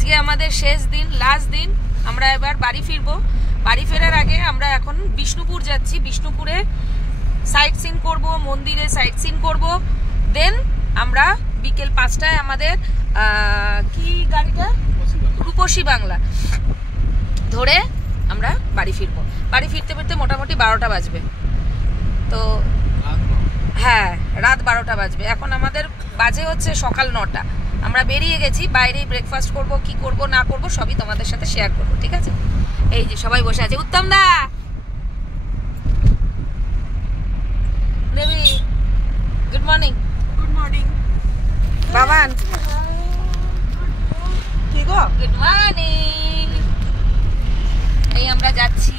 আজকে আমাদের শেষ দিন, লাস্ট দিন। আমরা এবার বাড়ি ফিরবো। বাড়ি ফেরার আগে আমরা এখন বিষ্ণুপুর যাচ্ছি। বিষ্ণুপুরে সাইট সিন করবো, মন্দিরে সাইট সিন করবো। দেন আমরা বিকেল 5টায় আমাদের কি গাড়িটা, রূপসী বাংলা ধরে আমরা বাড়ি ফিরবো। বাড়ি ফিরতে ফিরতে মোটামুটি 12টা বাজবে। তো হ্যাঁ, রাত 12টা বাজবে। এখন আমাদের বাজে হচ্ছে সকাল 9টা। আমরা বেরিয়ে গেছি, বাইরেই ব্রেকফাস্ট করব, কি করব না করব সবই তোমাদের সাথে শেয়ার করব, ঠিক আছে? এই যে সবাই বসে আছে। Uttam da, Debi, good morning. Good morning Baban, কি গো? Good morning. এই আমরা যাচ্ছি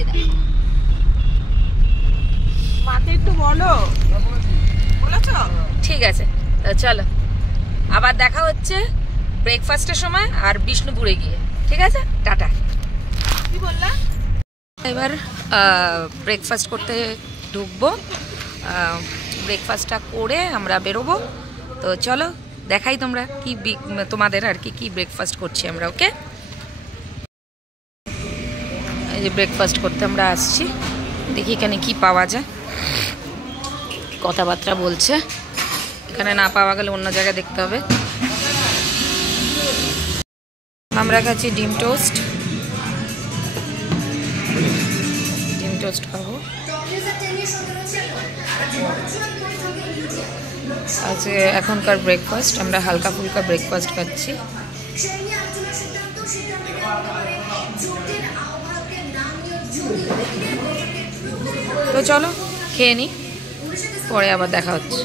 এরা। মাকে একটু বলো, বলেছো? ঠিক আছে, তো চলো আবার দেখা হচ্ছে ব্রেকফাস্টের সময় আর বিষ্ণুপুরে গিয়ে, ঠিক আছে? টাটা। কি বললা? এবার ব্রেকফাস্ট করতে ঢুকবো। ব্রেকফাস্টটা করে আমরা বেরোবো। তো চলো দেখাই তোমরা কি তোমাদের আর কি ব্রেকফাস্ট করছি আমরা। ওকে, এই যে ব্রেকফাস্ট করতে আমরা আসছি। দেখি এখানে কি পাওয়া যায়। কথাবার্তা বলছে, এখানে না পাওয়া গেলে অন্য জায়গায় দেখতে হবে। আমরা খাচ্ছি ডিম টোস্ট খাবো। আজকে এখনকার ব্রেকফাস্ট আমরা হালকা ফুলকা ব্রেকফাস্ট খাচ্ছি। তো চলো খেয়ে নিই, পরে আবার দেখা হচ্ছে।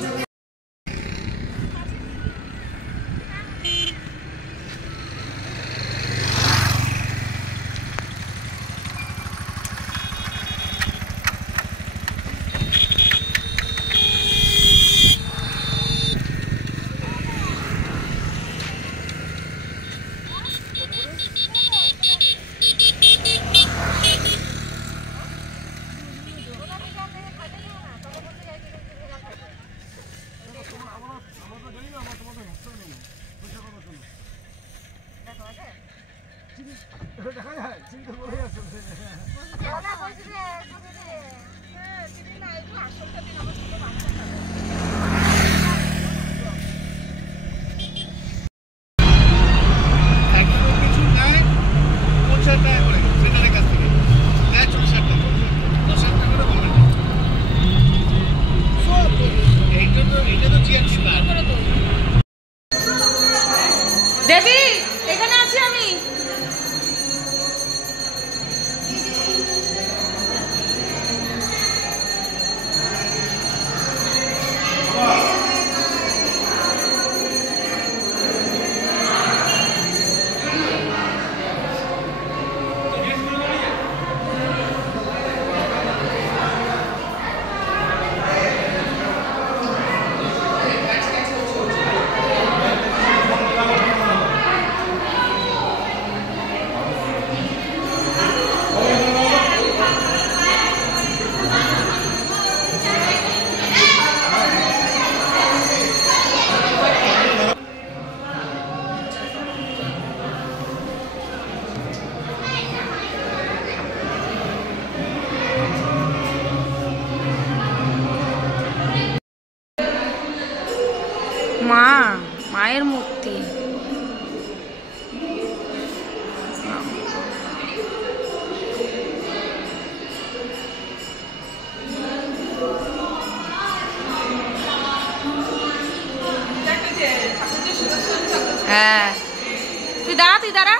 দেবী, এখানে আছি আমি। মায়ের মূর্তি। হ্যাঁ, তুই দাঁড়া।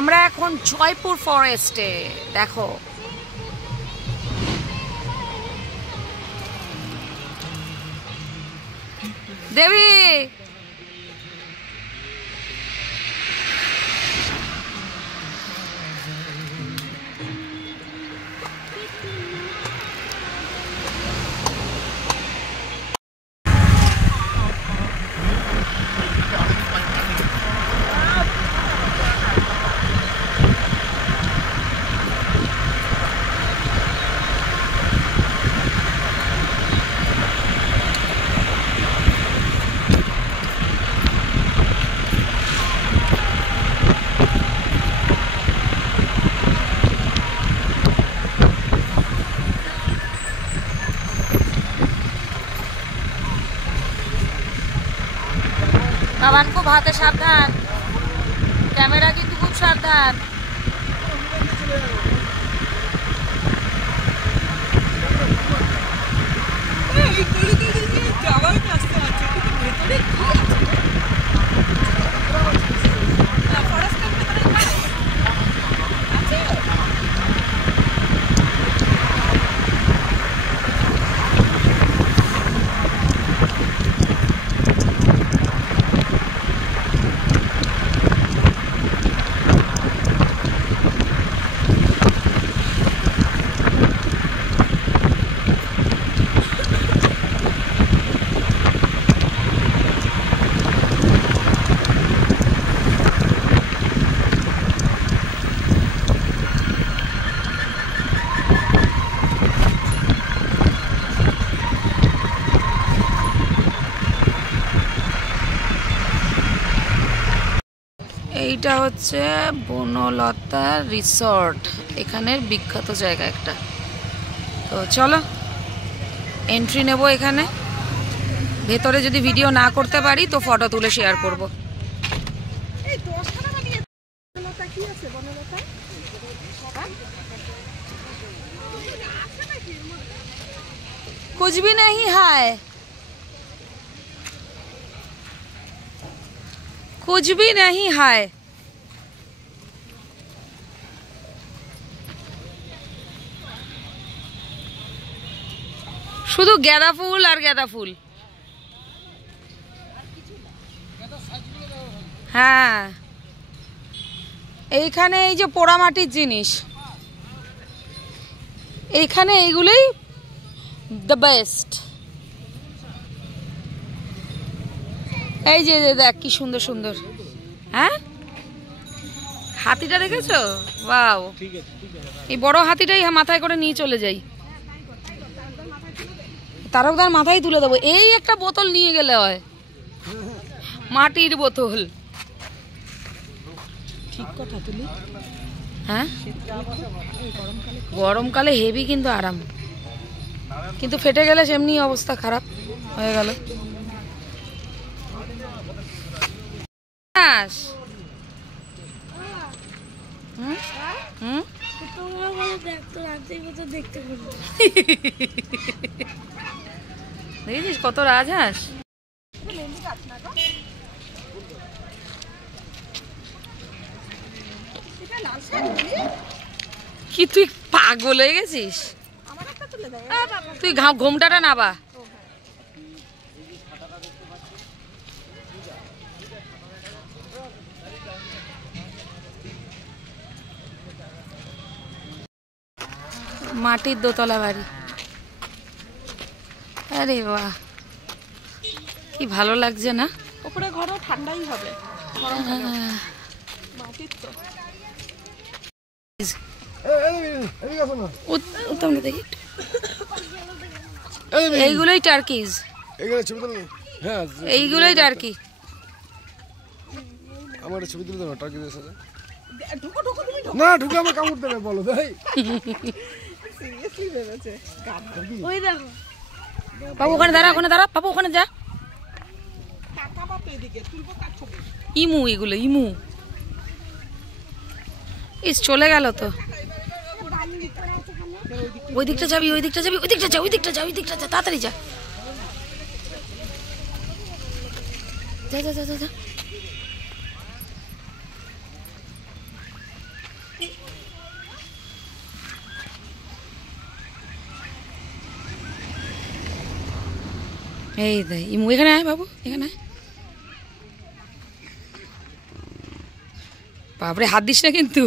আমরা এখন জয়পুর ফরেস্টে, দেখো দেবী। বাবান খুব হাতে সাবধান, ক্যামেরা কিন্তু খুব সাবধান। এইটা হচ্ছে বনলতা রিসর্ট, এখানের বিখ্যাত জায়গা একটা। তো চলো এন্ট্রি নেব এখানে। ভেতরে যদি ভিডিও না করতে পারি তো ফটো তুলে শেয়ার করব। कुछ भी नहीं है, कुछ भी नहीं है। শুধু গাঁদা ফুল আর গাঁদা ফুল। হ্যাঁ, এইখানে এই যে পোড়ামাটির জিনিস, এইখানে এইগুলোই দ্য বেস্ট। এই যে দেখ কি সুন্দর সুন্দর। হ্যাঁ, হাতিটা দেখেছো? ওয়াও, এই বড় হাতিটাই মাথায় করে নিয়ে চলে যাই। তারকদার মাথায় তুলে দেবো। এই একটা বোতল নিয়ে গেলে হয়, মাটির বোতল। ঠিক কথা তুলি। হ্যাঁ, গরমকালে হেভি কিন্তু আরাম, কিন্তু ফেটে গেলে সেমনি অবস্থা খারাপ হয়ে গেল। দেখেছিস কত রাজহাঁস। কি তুই পাগল হয়ে গেছিস? তুই ঘোমটাটা নাবা। মাটির দোতলা বাড়ি। আরে বাহ, কি ভালো লাগছে না? উপরে ঘরও ঠান্ডাই হবে। মাটির তো এইগুলোই টার্কিজ, এইগুলোই টার্কি। আমার ছবি তুলে দেবো টার্কিজের সাথে। না ঢুকে আমার কামড় দেবে বলো ভাই। সিরিয়াসলি ভেবেছে। ওই দেখো বাবু, ওখানে দাঁড়া, ওখানে দাঁড়া বাবু, ওখানে যা। টাকা বাপ এদিকে তুলবো কার ছবি? ইমু, এগুলো ইমু। ইস চলে গেল তো। ওই দিকটা যাবি, ওই দিকটা যাবি, ওই দিকটা যা, ওই দিকটা যা, ওই দিকটা যা, তাড়াতাড়ি যা। যা যা যা যা। এই দেখ ইমু এখানে আয় বাবু, এখানে আয়। বাপরে হাত দিস না কিন্তু।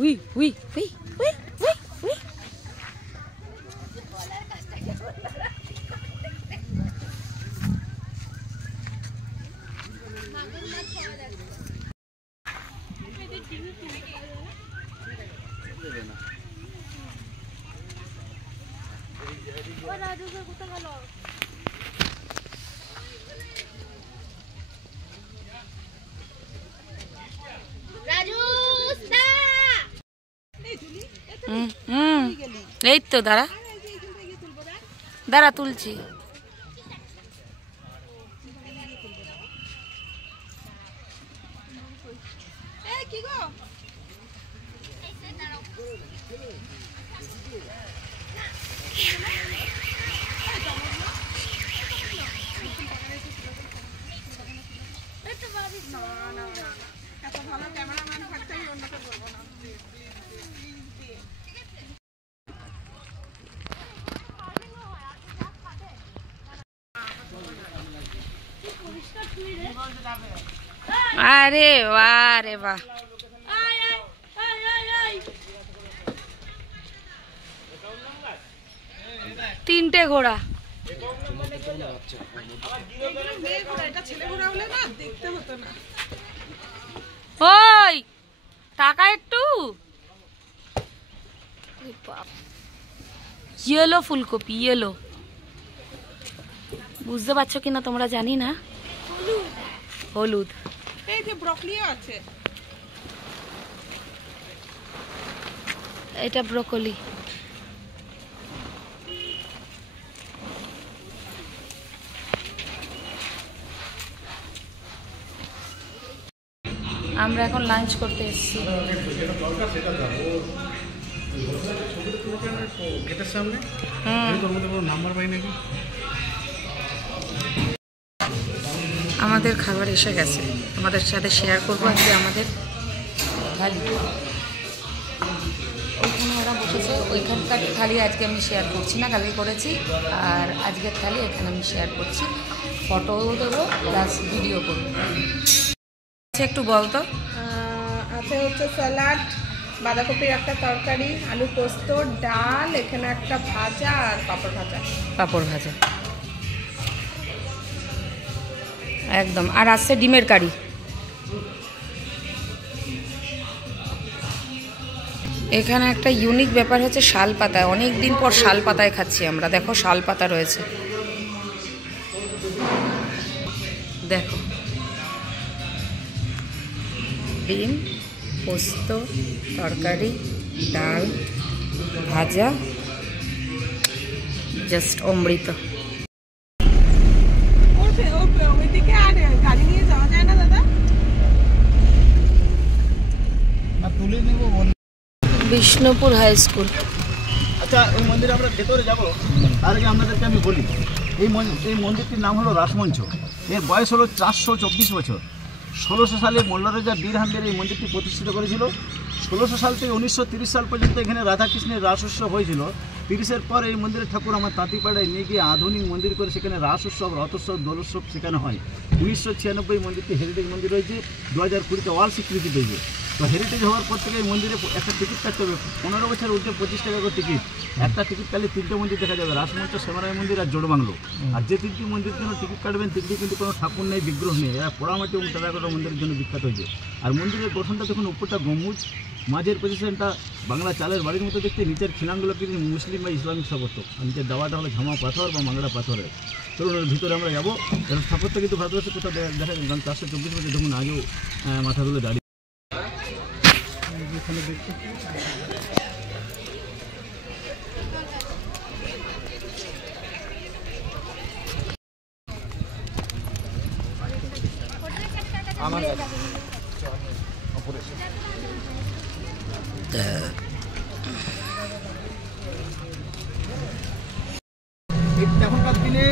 We we we we we we. এই তো দাঁড়া দাঁড়া তুলছি। এত ভালো ক্যামেরাম্যান থাকতে আমি অন্যকে বলবো না। আরে বাহ রে বাহ, তিনটে ঘোড়া। ওই টাকা একটু ইয়েলো ফুলকপি, ইয়েলো, বুঝতে পারছো কিনা তোমরা জানি না। হলুদ। এই যে ব্রকলিও আছে। এটা ব্রকলি। আমরা এখন লাঞ্চ করতে এসেছি। গেটের সামনে তোর মধ্যে কোনো নাম্বার পাই নাকি? আমাদের খাবার এসে গেছে, আমাদের সাথে শেয়ার করবো আজকে আমাদের থালি। ওইখানে ওরা বসেছে, ওইখানকার থালি আজকে আমি শেয়ার করছি না, কালকে করেছি। আর আজকের থালি এখানে আমি শেয়ার করছি, ফটোও দেবো প্লাস ভিডিও করবো। একটু বলতো। আছে হচ্ছে স্যালাড, বাঁধাকপির একটা তরকারি, আলু পোস্ত, ডাল, এখানে একটা ভাজা আর পাঁপড় ভাজা। পাঁপড় ভাজা একদম। আর আসছে ডিমের কারি। এখানে একটা ইউনিক ব্যাপার হচ্ছে শাল পাতায়, অনেক দিন পর শাল পাতায় খাচ্ছি আমরা। দেখো শাল পাতা রয়েছে, দেখো ডিম, পোস্ত, তরকারি, ডাল, ভাজা, জাস্ট অমৃত। ওইদিকে আর গাড়ি নিয়ে যাওয়া যায় না দাদা? তুলে নেব। Bishnupur high school. আচ্ছা, এই মন্দিরে আমরা ভেতরে যাবো, তার আগে আপনাদেরকে আমি বলি এই মন্দিরটির নাম হলো রাসমঞ্চ। এর বয়স হলো 424 বছর। 1600 সালে মোল্লারাজা বীর হাম্বের এই মন্দিরটি প্রতিষ্ঠিত করেছিল। 1600 সাল থেকে 1930 সাল পর্যন্ত এখানে রাধাকৃষ্ণের রাস উৎসব হয়েছিল। 30-এর পর এই মন্দিরের ঠাকুর আমার তাঁতিপাড়ায় নিয়ে গিয়ে আধুনিক মন্দির করে সেখানে রাস উৎসব, রথোৎসব, দোলোৎসব শেখানো হয়। 1996 মন্দিরটি হেরিটেজ মন্দির হয়েছে, 2020-তে ওয়ার্ল্ড স্বীকৃতি পেয়েছে। তো হেরিটেজ হওয়ার পর থেকে এই মন্দিরে একটা টিকিট কাটতে হবে, 15 বছর উঠে 25 টাকা করে টিকিট। একটা টিকিট কাটলে 3টে মন্দির দেখা যাবে, রাসমঞ্চ, শ্যামারাই মন্দির আর জোড়বাংলো। আর যে 3টি মন্দিরের জন্য টিকিট কাটবেন 3টি কিন্তু কোনো ঠাকুর নেই, বিগ্রহ নেই, এরা পোড়ামাটি এবং টেরাকোটা মন্দিরের জন্য বিখ্যাত হয়েছে। আর মন্দিরের গঠনটা দেখুন, উপরটা গম্বুজ, মাঝের পজিশনটা বাংলা চালের বাড়ির মতো দেখতে, নিচের খিলানগুলো কিন্তু মুসলিম বা ইসলামিক স্থাপত্য, আর নিচের দাওয়াটা হলো ঝামা পাথর বা মাংড়া পাথরের। চলুন ভিতরে আমরা যাবো। এর স্থাপত্য কিন্তু ভারতবর্ষে কোথাও দেখা যায়, 424 বছর দেখুন আজও মাথা তুলে দাঁড়িয়ে। আমার এখনকার দিনে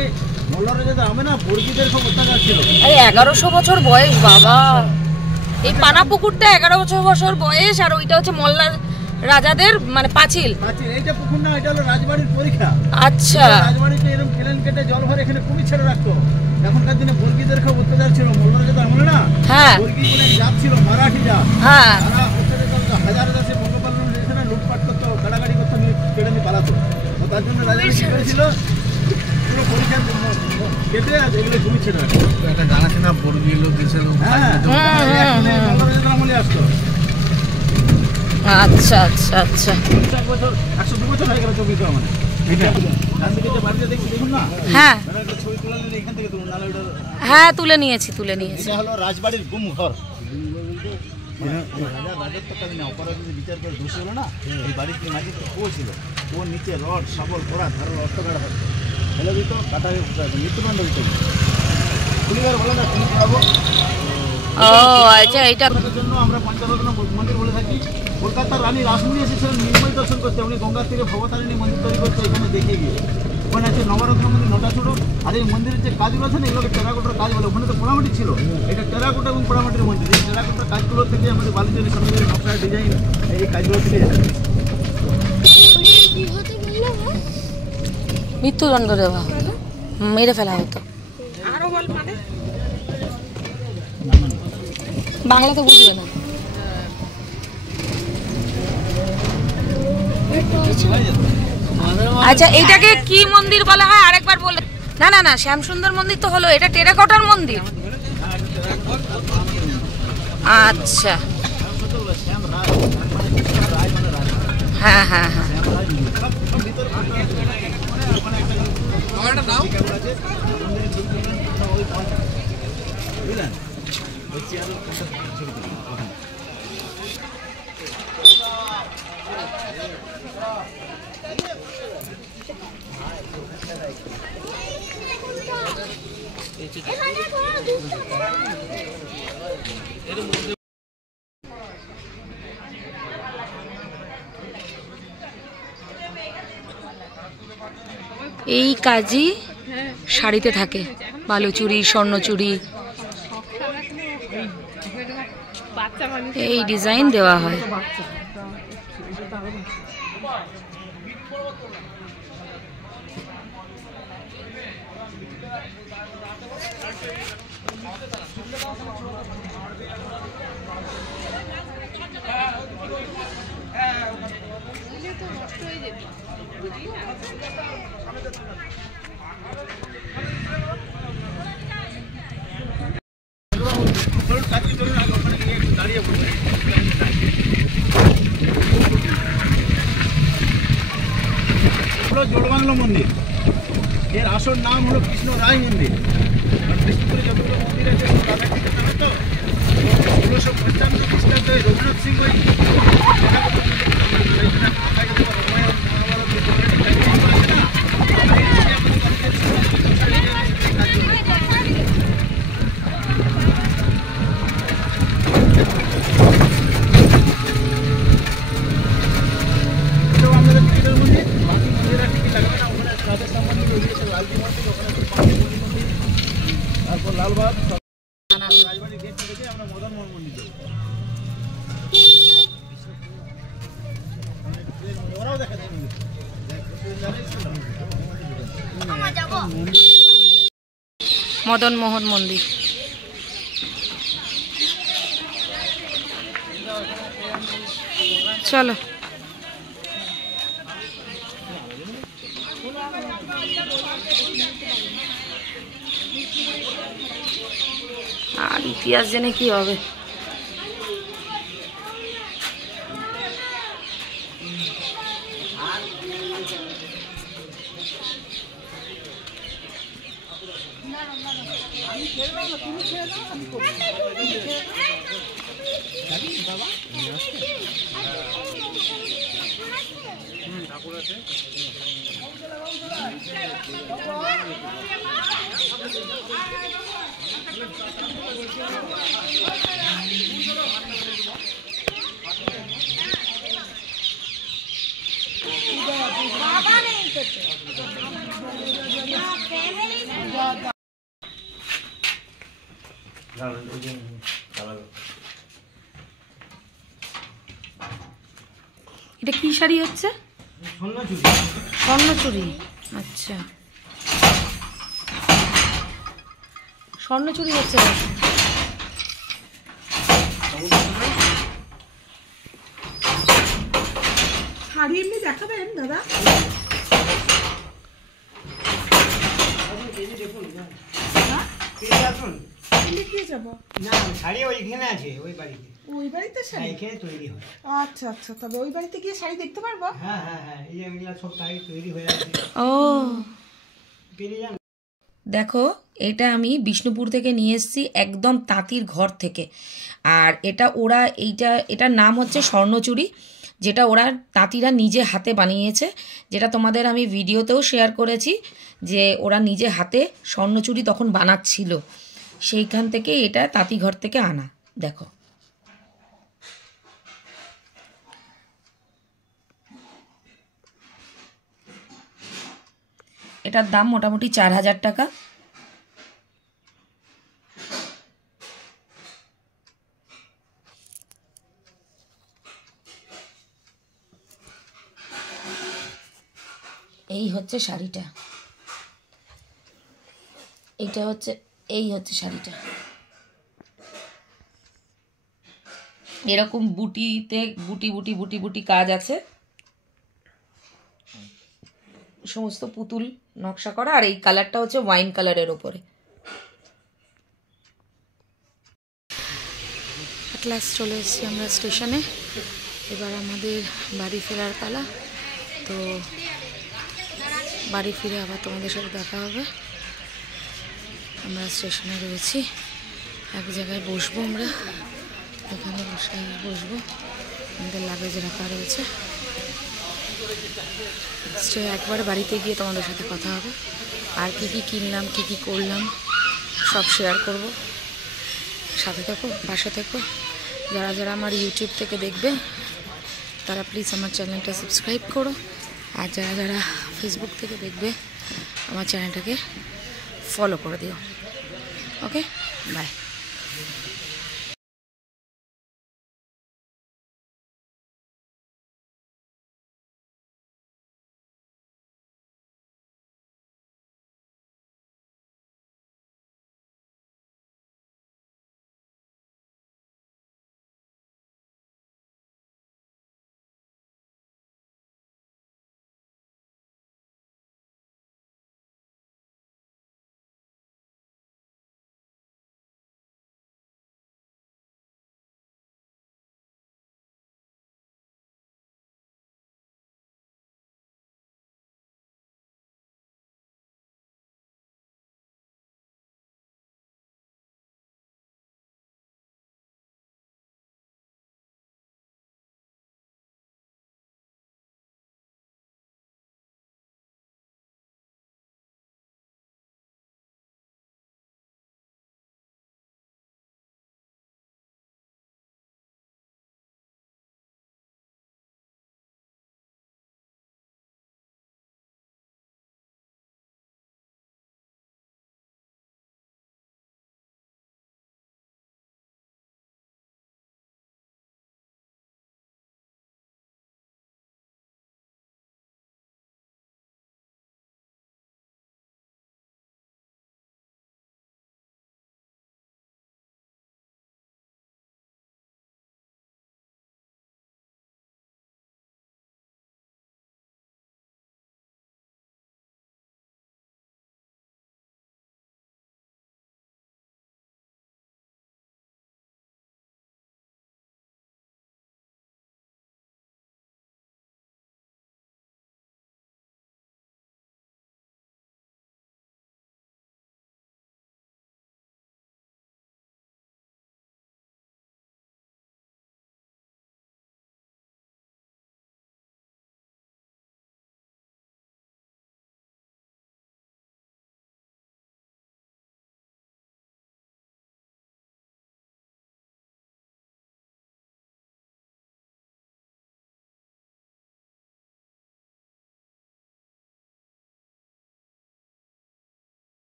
মোল্লারাজা আমি না বর্গীদের সব অত্যাচার ছিল। আরে 1100 বছর বয়স বাবা, এই পানা পুকুরটা 11 বছর বয়স, আর ওইটা হচ্ছে মোল্লা রাজাদের মানে পাঁচিল। এইটা পুকুর না, এটা হলো রাজবাড়ির পরীক্ষা। আচ্ছা, রাজবাড়িতে এরকম খেলেন কেটে জল ভরে এখানে কুমি ছেড়ে রাখতো। এখনকার দিনে বর্গীদের খুব অত্যাচার ছিল, মোল্লারা যেটা মনে না, বর্গী বলে জাত ছিল, মারাঠি জাত। তারা হাজার হাজার বঙ্গপালন এখানে লুটপাট করতো, কাটাকাটি করতো, কেটে নিয়ে পালাতো। তার জন্য রাজা কি করেছিল, পুরো পরীক্ষা কেটে এগুলো কুমি ছেড়ে রাখতো। একটা জানাশোনা বর্গী লোক দেশের লোক আমলে আসতো। আচ্ছা আচ্ছা আচ্ছা, 102 বছর হয়ে গেল চব্বিশ মানে। হ্যাঁ তুলে নিয়েছি। এটা হলো রাজবাড়ির গুম ঘর। রাজত্বকালীন অপরাধী বিচার করে দোষী হলো না, এই বাড়িতে মাঝে কুয়ো ছিল, কুয়োর নিচে রড শাবল করা ধারণ অস্ত্র কাটা হয়, ফেলে দিত, কাটা হয়ে মৃত্যুদণ্ড দিত। খুলিবার বলে না, খুলি পড়াবো। ও আচ্ছা, এইটার জন্য আমরা পঞ্চরত্ন মন্দির বলে থাকি। কলকাতার রানী রাসমণি এসেছিলেন নির্মল দর্শন করতে, উনি গঙ্গার থেকে ভবতারিণী মন্দির তৈরি করতে এখানে দেখে গিয়ে। ওখানে আছে নবরত্ন মন্দির, নটা ছোট। আর এই মন্দিরের যে কাজগুলো আছে না, এগুলোকে টেরাকোটার কাজ বলে। ওখানে তো পোড়ামাটি ছিল, এটা টেরাকোটা এবং পোড়ামাটির মন্দির। এই টেরাকোটার কাজগুলো থেকে আমাদের বালিজলি সঙ্গে নকশা ডিজাইন এই কাজগুলো থেকে যাচ্ছে। মৃত্যুদণ্ড দেওয়া হতো, মেরে ফেলা হতো। আরো বল মানে বাংলা তো বুঝবে না। আচ্ছা, এইটাকে কি মন্দির বলা হয় আরেকবার বলে? না না না, শ্যামসুন্দর মন্দির তো হলো, এটা টেরাকোটার মন্দির। আচ্ছা, হ্যাঁ হ্যাঁ হ্যাঁ। এই কাজই শাড়িতে থাকে, বালুচুরি, স্বর্ণচুরি, এই ডিজাইন দেওয়া হয়। জোড়বাংলা মন্দির, এর আসল নাম হলো কৃষ্ণ রায় মন্দির। বিষ্ণুপুরে যতগুলো মন্দির আছে তো 1655 খ্রিস্টাব্দে রঘুনাথ সিংহ লালবাগ রাজবাড়ির গেট থেকে আমরা মদন মোহন মন্দির যাবো। ওরাও দেখা যায় মদন মোহন মন্দির। চলো, আর ইতিহাস জেনে কি হবে। এটা কি শাড়ি হচ্ছে? স্বর্ণচুরি। আচ্ছা, স্বর্ণচুরি হচ্ছে। শাড়ি এমনি দেখাবেন দাদা? যাবো না, শাড়ি ওইখানে আছে, ওই বাড়িতে। ওই বাড়িতে শাড়ি এখানে তৈরি হয়। আচ্ছা আচ্ছা, তবে ওই বাড়িতে গিয়ে শাড়ি দেখতে পারবো? হ্যাঁ হ্যাঁ হ্যাঁ, এই যে এগুলা সব শাড়ি তৈরি হয়ে আছে। ও পেরে যান। দেখো, এটা আমি বিষ্ণুপুর থেকে নিয়ে এসেছি, একদম তাঁতির ঘর থেকে। আর এটা ওরা এটার নাম হচ্ছে স্বর্ণচুরি, যেটা ওরা তাঁতিরা নিজে হাতে বানিয়েছে, যেটা তোমাদের আমি ভিডিওতেও শেয়ার করেছি যে ওরা নিজে হাতে স্বর্ণচুরি তখন বানাচ্ছিল, সেইখান থেকে এটা তাঁতি ঘর থেকে আনা। দেখো, এটার দাম মোটামুটি 4000 টাকা। এই হচ্ছে শাড়িটা, এই হচ্ছে শাড়িটা। এরকম বুটিতে বুটি বুটি বুটি বুটি কাজ আছে, সমস্ত পুতুল নকশা করা। আর এই কালারটা হচ্ছে ওয়াইন কালারের ওপরে। অ্যাট লাস্ট চলে এসেছি আমরা স্টেশনে। এবার আমাদের বাড়ি ফেরার পালা। তো বাড়ি ফিরে আবার তোমাদের সাথে দেখা হবে। আমরা স্টেশনে রয়েছি, এক জায়গায় বসবো, আমরা এখানে বসবো, আমাদের লাগেজ রাখা রয়েছে। একবার বাড়িতে গিয়ে তোমাদের সাথে কথা হবে, আর কি কি কিনলাম, কি কি করলাম সব শেয়ার করব। সাথে থেকো, পাশে থেকো। যারা যারা আমার ইউটিউব থেকে দেখবে তারা প্লিজ আমার চ্যানেলটা সাবস্ক্রাইব করো, আর যারা যারা ফেসবুক থেকে দেখবে আমার চ্যানেলটাকে ফলো করে দিও। ওকে, বাই।